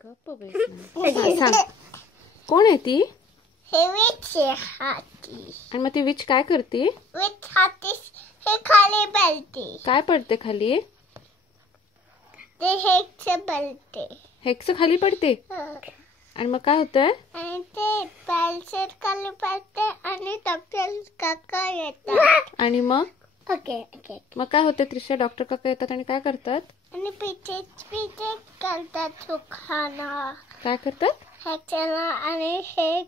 गप्प बस. सांग कोण आहे ती? हे विच हाती. आणि मग ती विच काय करते? विच हाती हे खाली पडते. काय पडते खाली? ते हेक्स पडते. हेक्स खाली पडते आणि मग काय होतंय? आणि ते पेन्सिल खाली पडते आणि डॉक्टर काका येतात. आणि मग ओके ओके. मग काय होते त्रिशा? डॉक्टर काका येतात आणि काय करतात? आणि पिचे पिचे करतात सुखाना. काय करतात? ह्याच्याला आणि हे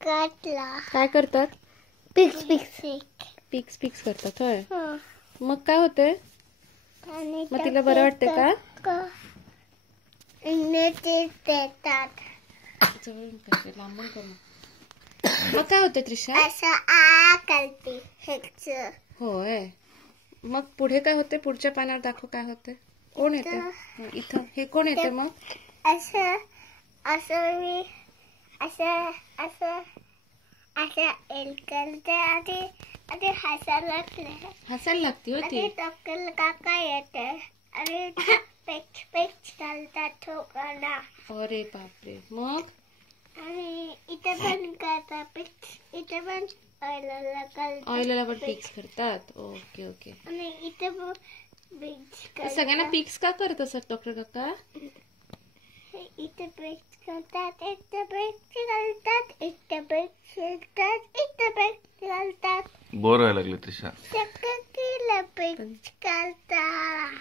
काटला. काय करतात? पिक्स पिक्स पिक्स पिक्स करतात. होय. मग काय होते? आणि मग तिला बरं वाटते का? इंग्लिश देतात. लांबून कर. मग काय होते त्रिशा? असं आ करते हेक्स. होय. मग पुढे काय होते? पुढच्या पानावर दाखव काय होते. कोण येते इथं? हे कोण येते मग? असं असं मी असं असं असं एल करते आणि आणि हसायला लागते होती. आणि डॉक्टर काका येते आणि पेच पेच घालतात ठोकाला. अरे बापरे. मग आणि इथे पण करतात पिक्स. इथे पण ऑइलला पण पिक्स करतात. Okay okay. आणि इथे पण पिक्स करतात. सगळ्यांना पिक्स का करत असत डॉक्टर काका? इथे पिक्स करतात, इथे पिक्स घालतात, इथे पिक्स घालतात, इथे पिक्स घालतात. बोर व्हायला लागले त्रिशा. सगळं पिक्स घालतात.